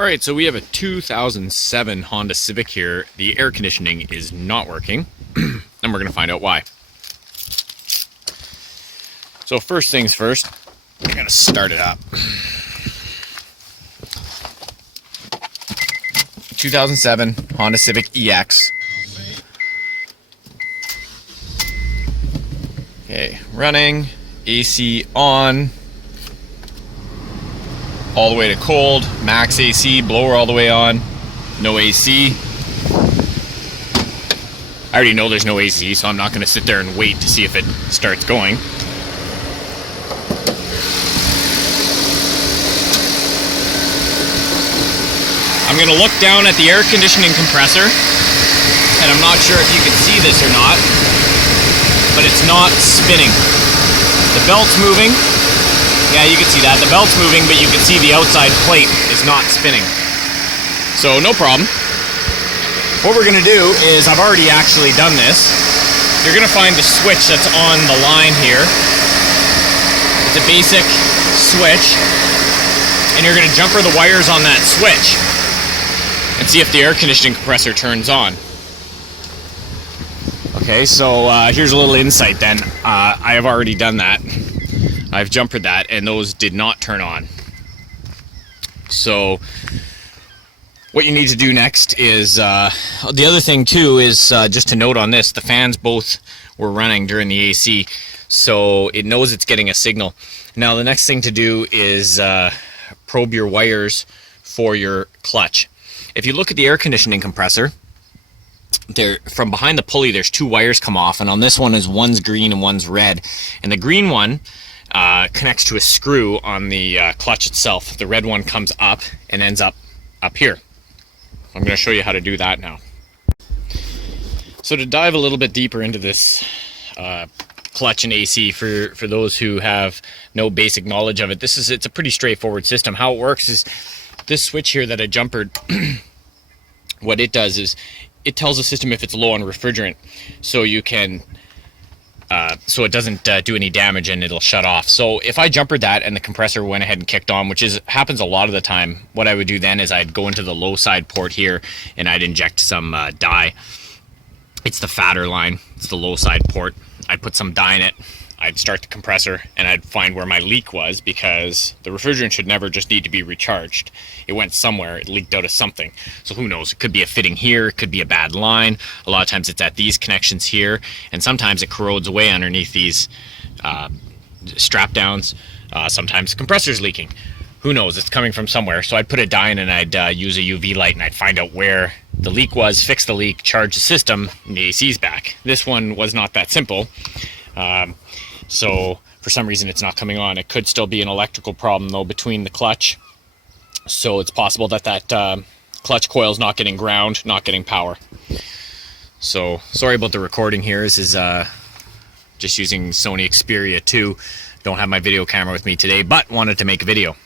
Alright, so we have a 2007 Honda Civic here. The air conditioning is not working, and we're going to find out why. So first things first, we're going to start it up. 2007 Honda Civic EX. Okay, running, AC on. All the way to cold, max AC, blower all the way on, no AC. I already know there's no AC, so I'm not going to sit there and wait to see if it starts going. I'm going to look down at the air conditioning compressor, and I'm not sure if you can see this or not, but it's not spinning. The belt's moving. Yeah, you can see that. The belt's moving, but you can see the outside plate is not spinning. So, no problem. What we're going to do is, I've already actually done this. You're going to find the switch that's on the line here. It's a basic switch. And you're going to jumper the wires on that switch and see if the air conditioning compressor turns on. Okay, so here's a little insight then. I have already done that. I've jumpered that, and those did not turn on. So what you need to do next is, the other thing too is, just to note on this, the fans both were running during the AC, so it knows it's getting a signal. Now the next thing to do is probe your wires for your clutch. If you look at the air conditioning compressor, there, from behind the pulley, there's two wires come off, and on this one is one's green and one's red. And the green one connects to a screw on the clutch itself. The red one comes up and ends up here. I'm going to show you how to do that now. So to dive a little bit deeper into this clutch and AC for those who have no basic knowledge of it, it's a pretty straightforward system. How it works is this switch here that I jumpered, what it does is it tells the system if it's low on refrigerant, so you can so it doesn't do any damage and it'll shut off. So if I jumpered that and the compressor went ahead and kicked on, which happens a lot of the time, what I would do then is I'd go into the low side port here and I'd inject some dye. It's the fatter line, it's the low side port. I'd put some dye in it, I'd start the compressor, and I'd find where my leak was, because the refrigerant should never just need to be recharged. It went somewhere, it leaked out of something. So who knows, it could be a fitting here, it could be a bad line. A lot of times it's at these connections here, and sometimes it corrodes away underneath these strap downs. Sometimes the compressor's leaking. Who knows, it's coming from somewhere. So I'd put a dye in and I'd use a UV light and I'd find out where the leak was, fix the leak, charge the system, and the AC's back. This one was not that simple. So for some reason it's not coming on. It could still be an electrical problem though between the clutch. So it's possible that clutch coil's not getting ground, not getting power. So sorry about the recording here. This is just using Sony Xperia 2. Don't have my video camera with me today, but wanted to make a video.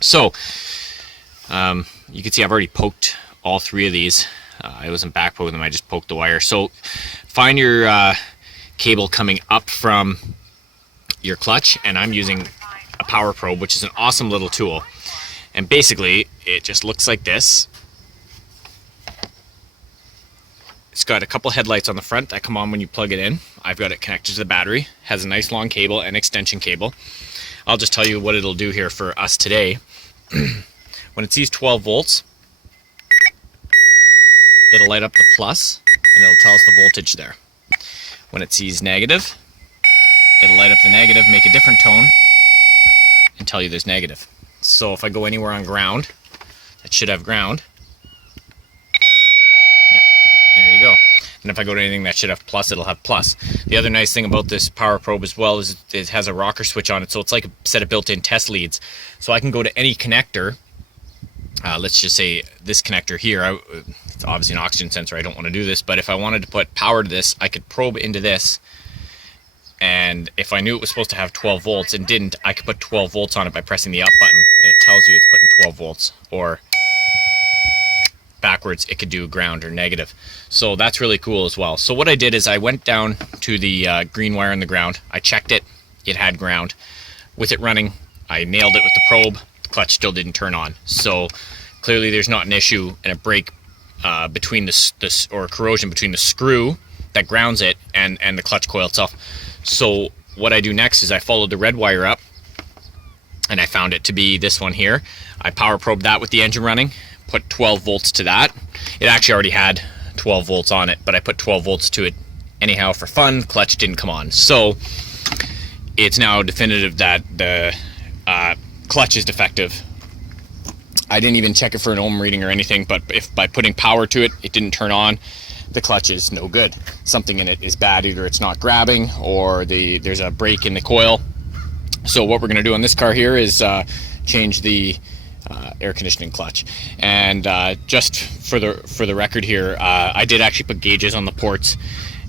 So you can see I've already poked all three of these. I wasn't back poking them, I just poked the wire. So find your cable coming up from your clutch, and I'm using a power probe, which is an awesome little tool. And basically it just looks like this. It's got a couple headlights on the front that come on when you plug it in. I've got it connected to the battery, has a nice long cable and extension cable. I'll just tell you what it'll do here for us today. When it sees 12 volts, it'll light up the plus and it'll tell us the voltage there. When it sees negative, it'll light up the negative, make a different tone, and tell you there's negative. So if I go anywhere on ground, that should have ground. Yeah, there you go. And if I go to anything that should have plus, it'll have plus. The other nice thing about this power probe as well is it has a rocker switch on it, so it's like a set of built-in test leads. So I can go to any connector. Let's just say this connector here. It's obviously an oxygen sensor, I don't want to do this, but if I wanted to put power to this, I could probe into this, and if I knew it was supposed to have 12 volts and didn't, I could put 12 volts on it by pressing the up button, and it tells you it's putting 12 volts, or backwards, it could do ground or negative. So that's really cool as well. So what I did is I went down to the green wire in the ground, I checked it, it had ground. With it running, I nailed it with the probe, the clutch still didn't turn on. So clearly there's not an issue and a break between this or corrosion between the screw that grounds it and the clutch coil itself. So what I do next is I followed the red wire up, and I found it to be this one here. I power probed that with the engine running, put 12 volts to that. It actually already had 12 volts on it, but I put 12 volts to it anyhow for fun. Clutch didn't come on. So it's now definitive that the clutch is defective. I didn't even check it for an ohm reading or anything, but if by putting power to it, it didn't turn on, the clutch is no good. Something in it is bad. Either it's not grabbing or there's a break in the coil. So what we're going to do on this car here is change the air conditioning clutch. And just for the record here, I did actually put gauges on the ports,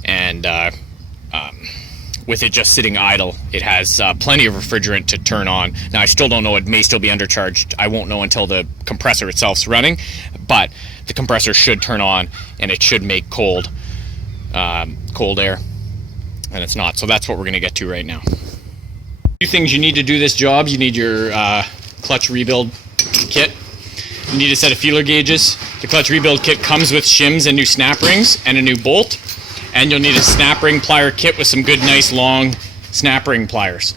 and with it just sitting idle, it has plenty of refrigerant to turn on. Now I still don't know, it may still be undercharged. I won't know until the compressor itself's running, but the compressor should turn on and it should make cold air, and it's not. So that's what we're going to get to right now. Two things you need to do this job. You need your clutch rebuild kit. You need a set of feeler gauges. The clutch rebuild kit comes with shims and new snap rings and a new bolt. And you'll need a snap ring plier kit with some good, nice, long snap ring pliers.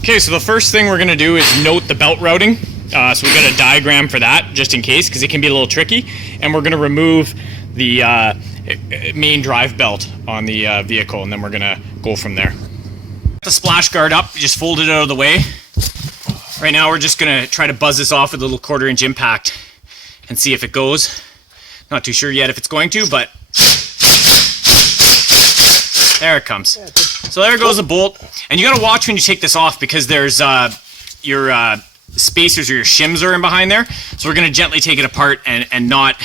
Okay, so the first thing we're going to do is note the belt routing. So we've got a diagram for that, just in case, because it can be a little tricky. And we're going to remove the main drive belt on the vehicle, and then we're going to go from there. The splash guard up, just fold it out of the way. Right now we're just gonna try to buzz this off with a little 1/4" impact and see if it goes. Not too sure yet if it's going to, but there it comes. So there goes the bolt. And you gotta watch when you take this off, because there's your spacers or your shims are in behind there. So we're gonna gently take it apart and not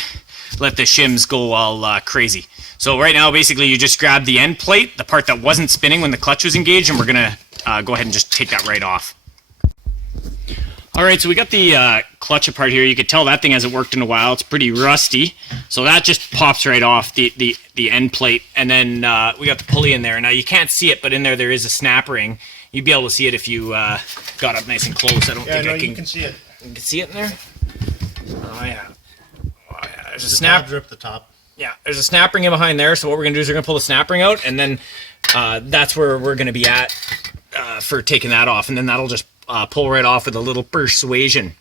let the shims go all crazy. So right now, basically, you just grab the end plate, the part that wasn't spinning when the clutch was engaged, and we're gonna go ahead and just take that right off. All right, so we got the clutch apart here. You could tell that thing hasn't worked in a while. It's pretty rusty. So that just pops right off the end plate. And then we got the pulley in there. Now you can't see it, but in there is a snap ring. You'd be able to see it if you got up nice and close. I don't think I can. You can see it. You can see it in there? Oh, yeah. Oh, yeah. There's a snap at the top. Yeah, there's a snap ring in behind there. So what we're going to do is we're going to pull the snap ring out, and then that's where we're going to be at for taking that off. And then that'll just pull right off with a little persuasion.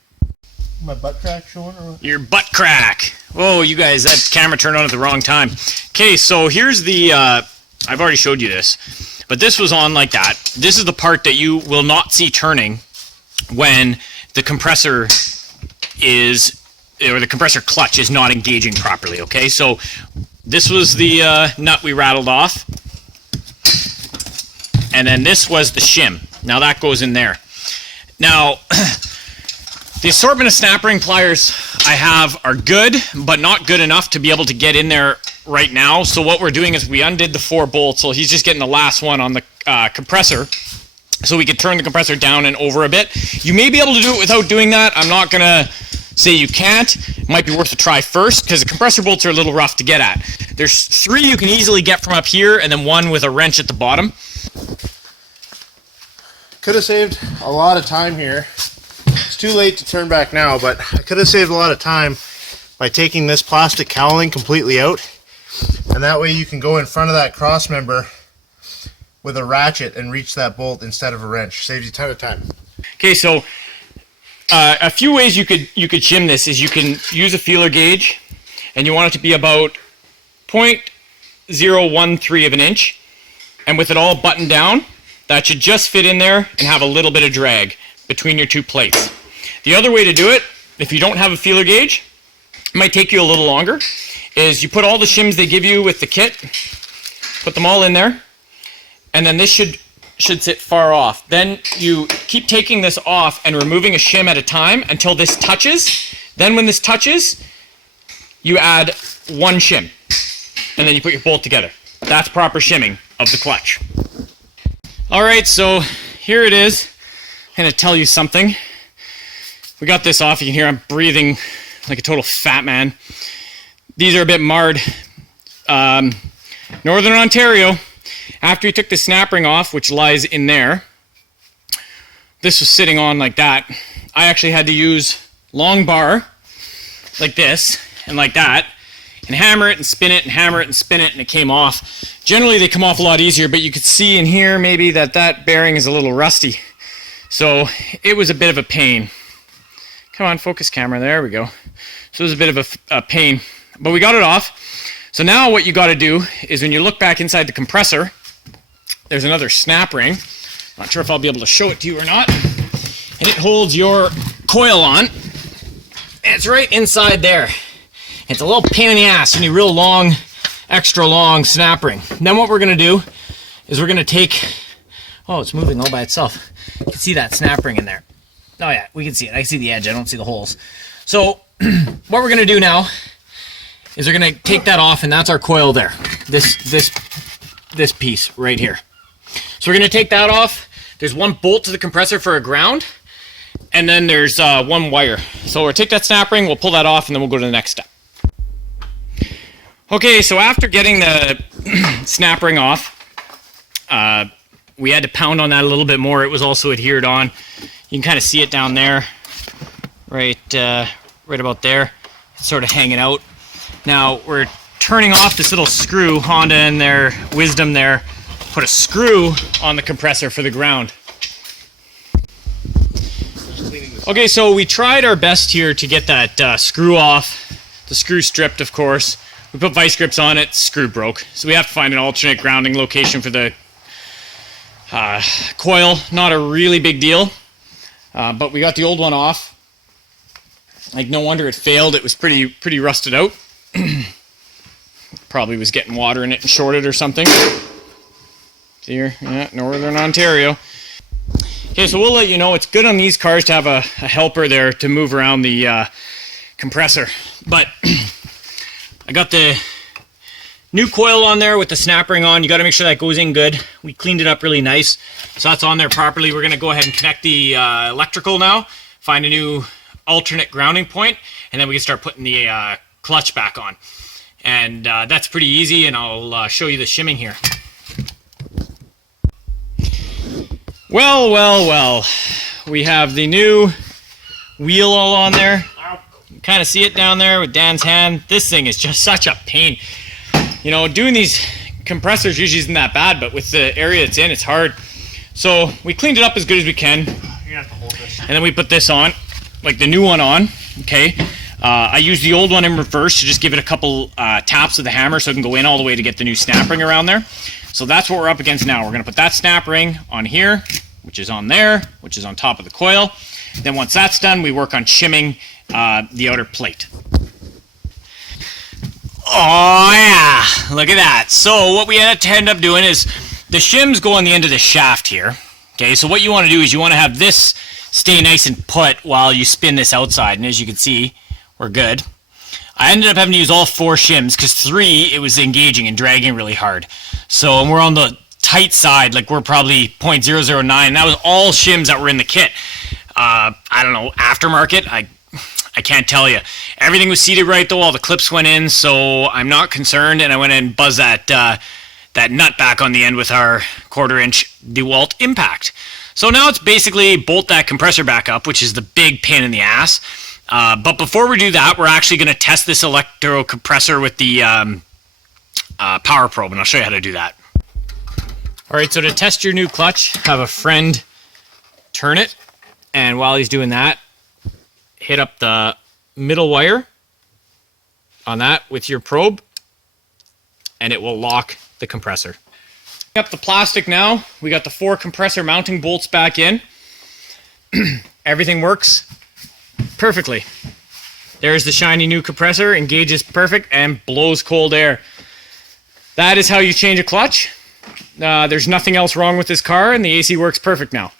My butt crack showing? Or what? Your butt crack. Whoa, you guys, that camera turned on at the wrong time. Okay, so here's the, I've already showed you this, but this was on like that. This is the part that you will not see turning when the compressor is, or the compressor clutch is not engaging properly, okay? So this was the nut we rattled off. And then this was the shim. Now that goes in there. Now, the assortment of snap ring pliers I have are good, but not good enough to be able to get in there right now. So what we're doing is we undid the 4 bolts. So he's just getting the last one on the compressor. So we could turn the compressor down and over a bit. You may be able to do it without doing that. I'm not going to say you can't. It might be worth a try first, because the compressor bolts are a little rough to get at. There's 3 you can easily get from up here, and then 1 with a wrench at the bottom. Could have saved a lot of time here. It's too late to turn back now, but I could have saved a lot of time by taking this plastic cowling completely out. And that way you can go in front of that cross member with a ratchet and reach that bolt instead of a wrench. Saves you a ton of time. Okay, so a few ways you could shim this is you can use a feeler gauge, and you want it to be about 0.013 of an inch, and with it all buttoned down, that should just fit in there and have a little bit of drag between your 2 plates. The other way to do it, if you don't have a feeler gauge, it might take you a little longer, is you put all the shims they give you with the kit, put them all in there, and then this should sit far off. Then you keep taking this off and removing a shim at a time until this touches. Then when this touches, you add 1 shim, and then you put your bolt together. That's proper shimming of the clutch. All right, so here it is. I'm going to tell you something. We got this off. You can hear I'm breathing like a total fat man. These are a bit marred. Northern Ontario, after you took the snap ring off, which lies in there, this was sitting on like that, I actually had to use long bar like this and like that and hammer it and spin it and hammer it and spin it, and it came off. Generally they come off a lot easier, but you could see in here maybe that bearing is a little rusty. So it was a bit of a pain. Come on, focus camera, there we go. So it was a bit of a pain, but we got it off. So now what you got to do is when you look back inside the compressor, there's another snap ring. Not sure if I'll be able to show it to you or not. And it holds your coil on. And it's right inside there. It's a little pain in the ass. You need a real long, extra long snap ring. Then what we're going to do is we're going to take... Oh, it's moving all by itself. You can see that snap ring in there. Oh yeah, we can see it. I see the edge. I don't see the holes. So what we're going to do now is we're going to take that off, and that's our coil there. This piece right here. So we're going to take that off. There's one bolt to the compressor for a ground, and then there's one wire. So we'll take that snap ring, we'll pull that off, and then we'll go to the next step. Okay, so after getting the snap ring off, we had to pound on that a little bit more. It was also adhered on. You can kind of see it down there, right about there. It's sort of hanging out. Now we're turning off this little screw. Honda and their wisdom there put a screw on the compressor for the ground. Okay, so we tried our best here to get that screw off. The screw stripped, of course. We put vice grips on it, screw broke. So we have to find an alternate grounding location for the coil. Not a really big deal, but we got the old one off. Like, no wonder it failed. It was pretty rusted out. Probably was getting water in it and shorted or something. See here? Yeah, Northern Ontario. Okay, so we'll let you know. It's good on these cars to have a helper there to move around the compressor. But I got the new coil on there with the snap ring on. You got to make sure that goes in good. We cleaned it up really nice, so that's on there properly. We're going to go ahead and connect the electrical now, find a new alternate grounding point, and then we can start putting the clutch back on. And that's pretty easy, and I'll show you the shimming here. Well, we have the new wheel all on there. You kind of see it down there with Dan's hand. This thing is just such a pain. You know, doing these compressors usually isn't that bad, but with the area it's in, it's hard. So we cleaned it up as good as we can. You're gonna have to hold this. And then we put this on, like the new one on, okay? I used the old one in reverse to just give it a couple taps with the hammer so it can go in all the way to get the new snap ring around there. So that's what we're up against now. We're going to put that snap ring on here, which is on there, which is on top of the coil. Then once that's done, we work on shimming the outer plate. Oh yeah, look at that. So what we had to end up doing is the shims go on the end of the shaft here. Okay, so what you want to do is you want to have this stay nice and put while you spin this outside. And as you can see, we're good. I ended up having to use all 4 shims because 3, it was engaging and dragging really hard. So, and we're on the tight side, like we're probably 0.009. That was all shims that were in the kit. I don't know, aftermarket, I can't tell you. Everything was seated right though, all the clips went in, so I'm not concerned, and I went in and buzzed that nut back on the end with our 1/4-inch DeWalt Impact. So now it's basically bolt that compressor back up, which is the big pain in the ass. But before we do that, we're actually going to test this electro compressor with the power probe, and I'll show you how to do that. Alright, so to test your new clutch, have a friend turn it, and while he's doing that, hit up the middle wire on that with your probe, and it will lock the compressor. Up the plastic now, we got the 4 compressor mounting bolts back in. Everything works perfectly. There's the shiny new compressor, engages perfect and blows cold air. That is how you change a clutch. There's nothing else wrong with this car, and the AC works perfect now.